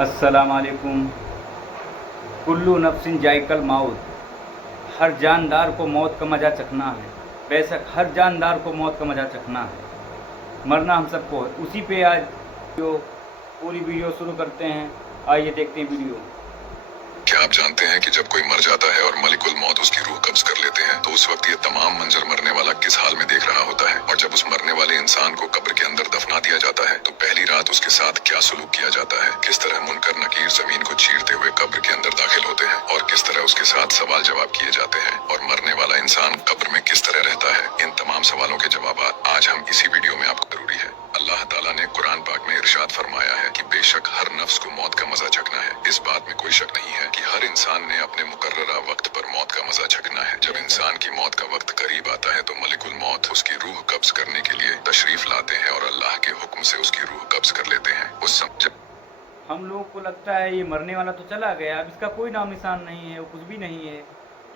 अस्सलाम वालेकुम। कुल्लू नफ्सिन जायकल मौत। हर जानदार को मौत का मज़ा चखना है। बेशक हर जानदार को मौत का मज़ा चखना है, मरना हम सबको है। उसी पे आज पूरी वीडियो शुरू करते हैं। आइए देखते हैं वीडियो। क्या आप जानते हैं कि जब कोई मर जाता है और मलिकुल मौत उसकी रूह कब्ज कर लेते हैं तो उस वक्त ये तमाम मंजर मरने वाला किस हाल में देख रहा होता है, और जब उस मरने वाले इंसान को कब्र के अंदर दफना दिया जाता है तो पहली रात उसके साथ क्या सलूक किया जाता है, किस तरह मुनकर नकीर जमीन को चीरते हुए कब्र के अंदर दाखिल होते हैं और किस तरह उसके साथ सवाल जवाब किए जाते हैं, और मरने वाला इंसान कब्र में किस तरह रहता है। इन तमाम सवालों के जवाब आज हम इसी वीडियो में आपको जरूरी है। अल्लाह ताला ने कुरान पाक में इरशाद फरमाया है कि बेशक हर नफ्स को मौत का मजा चखना है। इस बात में कोई शक नहीं है कि हर इंसान ने अपने मुकर्ररा वक्त पर मौत का मजा चखना है। जब इंसान की मौत का वक्त करीब आता है तो मलिकुल मौत उसकी रूह कब्ज करने के लिए तशरीफ लाते हैं और अल्लाह के हुक्म से उसकी रूह कब्ज कर लेते हैं। उस समय जब हम लोगों को लगता है ये मरने वाला तो चला गया, अब इसका कोई नाम निशान नहीं है, वो कुछ भी नहीं है,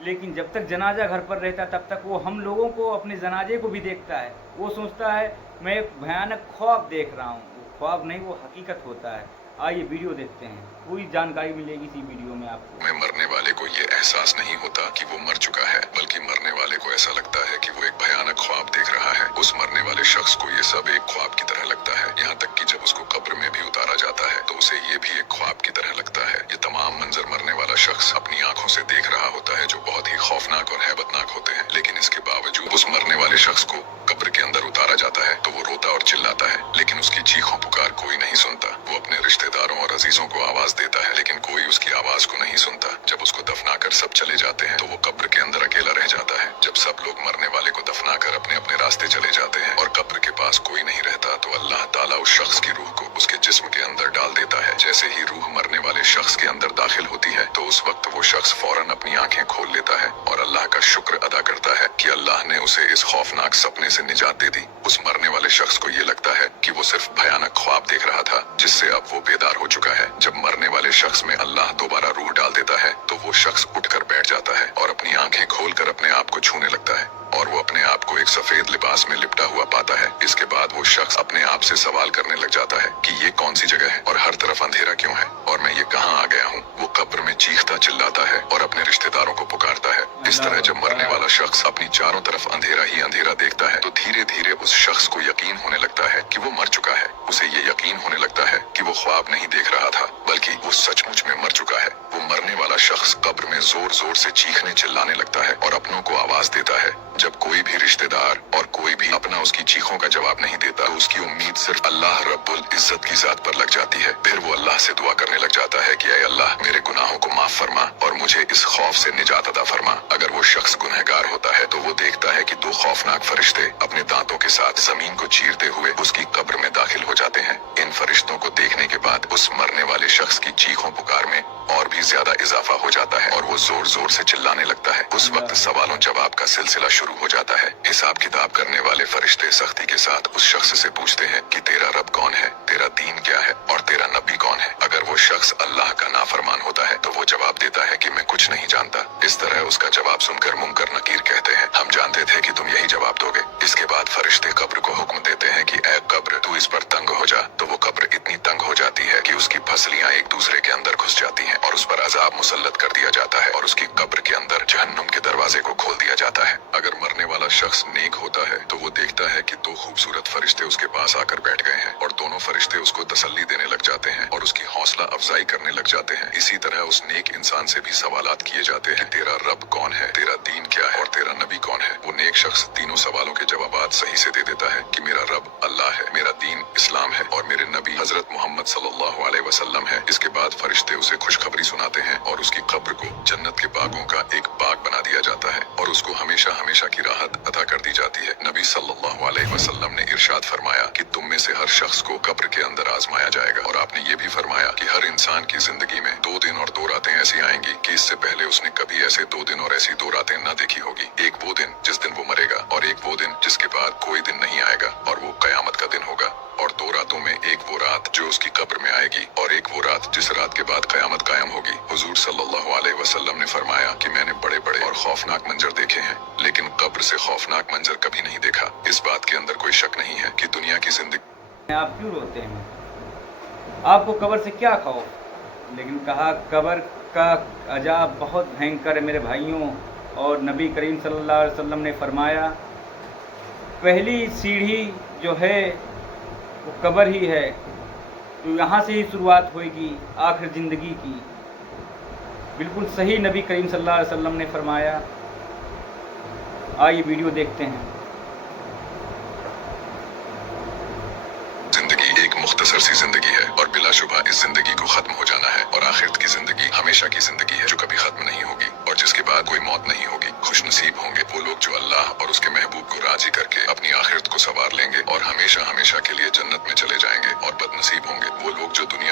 लेकिन जब तक जनाजा घर पर रहता है तब तक वो हम लोगों को अपने जनाजे को भी देखता है। वो सोचता है मैं एक भयानक ख्वाब देख रहा हूँ। वो ख्वाब नहीं, वो हकीकत होता है। आइए वीडियो देखते हैं, पूरी जानकारी मिलेगी इसी वीडियो में आपको। मरने वाले को ये एहसास नहीं होता कि वो मर चुका है, बल्कि मरने वाले को ऐसा लगता है कि वो एक भयानक ख्वाब देख रहा है। उस मरने वाले शख्स को ये सब एक ख्वाब की तरह लगता है, यहाँ तक कि जब उसको कब्र में भी उतारा जाता है तो उसे ये भी एक ख्वाब की तरह लगता है। ये तमाम मंजर मरने वाला शख्स अपनी आंखों से देख रहा होता है, जो बहुत ही खौफनाक और हैबतनाक होते हैं। लेकिन इसके बावजूद उस मरने वाले शख्स को कब्र के अंदर उतारा जाता है तो वो रोता और चिल्लाता है, लेकिन उसकी चीखों पुकार कोई नहीं सुनता। वो अपने रिश्तेदारों और अजीजों को आवाज देता है, लेकिन कोई उसकी आवाज को नहीं सुनता। जब उसको दफनाकर सब चले जाते हैं तो वो कब्र के अंदर अकेला रह जाता है। जब सब लोग मरने वाले को दफनाकर अपने अपने रास्ते चले जाते हैं और कब्र के पास कोई नहीं रहता तो अल्लाह ताला उस शख्स की रूह को उसके जिस्म के अंदर डाल देता है। जैसे ही रूह मरने वाले शख्स के अंदर दाखिल होती है तो उस वक्त वो शख्स फौरन अपनी आंखें खोल लेता है और अल्लाह का शुक्र अदा करता है कि अल्लाह ने उसे इस खौफनाक सपने से निजात दे दी। उस मरने वाले शख्स को ये लगता है कि वो सिर्फ भयानक ख्वाब देख रहा था, जिससे अब वो बेदार हो चुका है। जब मरने वाले शख्स में अल्लाह दोबारा रूह डाल देता है तो वो शख्स उठकर बैठ जाता है और अपनी आंखें खोलकर अपने आप को छूने लगता है और वो अपने आप को एक सफेद लिबास में लिपटा हुआ पाता है। इसके बाद वो शख्स अपने आप से सवाल करने लग जाता है कि ये कौन सी जगह है और हर तरफ अंधेरा क्यों है और मैं ये कहाँ आ गया हूँ। वो कब्र में चीखता चिल्लाता है और अपने रिश्तेदारों को पुकारता है। इस तरह जब मरने वाला शख्स अपनी चारों तरफ अंधेरा ही अंधेरा देखता है तो धीरे धीरे उस शख्स को यकीन होने लगता है कि वो मर चुका है। उसे ये यकीन होने लगता है कि वो ख्वाब नहीं देख रहा था, बल्कि वो सचमुच में मर चुका है। वो मरने वाला शख्स कब्र में जोर जोर से चीखने चिल्लाने लगता है और अपनों को आवाज देता है। जब कोई भी रिश्तेदार और कोई भी अपना उसकी चीखों का जवाब नहीं देता तो उसकी उम्मीद सिर्फ अल्लाह रब्बुल इज्जत की जात पर लग जाती है। फिर वो अल्लाह से दुआ करने लग जाता है कि ऐ अल्लाह मेरे गुनाहों को माफ फरमा और मुझे इस खौफ से निजात अता फरमा। अगर वो शख्स गुनहगार होता है तो वो देखता है कि दो खौफनाक फरिश्ते अपने दांतों के साथ जमीन को चीरते हुए उसकी कब्र में दाखिल हो जाते हैं। इन फरिश्तों को देखने के बाद उस मरने वाले शख्स की चीखों पुकार में और भी ज्यादा इजाफा हो जाता है और वो जोर जोर से चिल्लाने लगता है। उस वक्त सवालों जवाब का सिलसिला शुरू हो जाता है। हिसाब किताब करने वाले फरिश्ते सख्ती के साथ उस शख्स से पूछते हैं कि तेरा रब कौन है, तेरा दीन क्या है और तेरा नबी कौन है। अगर वो शख्स अल्लाह का नाफरमान होता है तो वो जवाब देता है कि मैं कुछ नहीं जानता। इस तरह उसका जवाब सुनकर मुनकर नकीर कहते हैं हम जानते थे कि तुम यही जवाब दोगे। इसके बाद फरिश्ते कब्र को हुक्म देते हैं कि ऐ कब्र तू इस पर तंग हो जा। तो वो कब्र इतनी तंग हो जाती है कि उसकी फसलियां एक दूसरे के अंदर घुस जाती हैं और उस पर अजाब मुसल्लत कर दिया जाता है और उसकी कब्र के अंदर जहन्नुम के दरवाजे को खोल दिया जाता है। अगर मरने वाला शख्स नेक होता है तो वो देखता है कि दो खूबसूरत फरिश्ते उसके पास आकर बैठ गए हैं और दोनों फरिश्ते उसको तसल्ली देने लग जाते हैं और उसकी हौसला अफजाई करने लग जाते हैं। इसी तरह उस नेक इंसान से भी सवालात किए जाते हैं, तेरा रब कौन है, तेरा दीन क्या है और तेरा नबी कौन है। वो नेक शख्स तीनों सवालों के जवाबात सही से दे देता है कि मेरा रब अल्लाह है, मेरा दीन इस्लाम है और मेरे नबी हजरत मोहम्मद सल्लल्लाहु अलैहि वसल्लम है। इसके बाद फरिश्ते उसे खुशखबरी सुनाते हैं और उसकी कब्र को जन्नत के बागों का एक बाग बना दिया जाता है और उसको हमेशा हमेशा की राहत अता कर दी जाती है। नबी सल्लल्लाहु अलैहि वसल्लम ने इरशाद फरमाया कि तुम में से हर शख्स को कब्र के अंदर आजमाया जाएगा, और आपने ये भी फरमाया कि हर इंसान की जिंदगी में 2 दिन और 2 रातें ऐसी आएंगी कि इससे पहले उसने कभी ऐसे 2 दिन और ऐसी 2 रातें न देखी होगी। एक वो दिन जिस दिन वो मरेगा और एक वो दिन जिसके बाद कोई दिन नहीं आएगा और वो कयामत का दिन होगा। और 2 रातों में एक वो रात जो उसकी कब्र में आएगी और एक वो रात जिस रात के बाद कयामत कायम होगी। हुजूर सल्लल्लाहु अलैहि वसल्लम ने फरमाया कि मैंने बड़े बड़े और खौफनाक मंजर देखे हैं, लेकिन कब्र से खौफनाक मंजर कभी नहीं देखा। इस बात के अंदर कोई शक नहीं है कि दुनिया की जिंदगी। आप क्यों रोते हैं? आपको कब्र से क्या खौफ? لیکن کہا قبر کا عذاب بہت بھयंकर ہے میرے بھائیوں، اور نبی کریم صلی اللہ علیہ وسلم نے فرمایا پہلی سیڑھی جو ہے وہ قبر ہی ہے، تو یہاں سے ہی شروعات ہوئے گی آخر زندگی کی۔ بالکل صحیح نبی کریم صلی اللہ علیہ وسلم نے فرمایا۔ آئیے ویڈیو دیکھتے ہیں۔ زندگی ایک مختصر سی زندگی ہے اور بلا شبہ اس زندگی کو ختم ہو جانا ہے، اور آخرت کی زندگی ہمیشہ کی زندگی ہے جو کبھی ختم نہیں ہوگی اور جس کے بعد کوئی موت نہیں ہوگی۔ خوش نصیب ہوں گے وہ لوگ جو اللہ اور اس کے محبوب کو راضی کر کے اپنی آخرت کو سنوار لیں گے اور ہمیشہ ہمیشہ کے لیے جنت میں چلے جائیں گے، اور بد نصیب ہوں گے وہ لوگ جو دنیا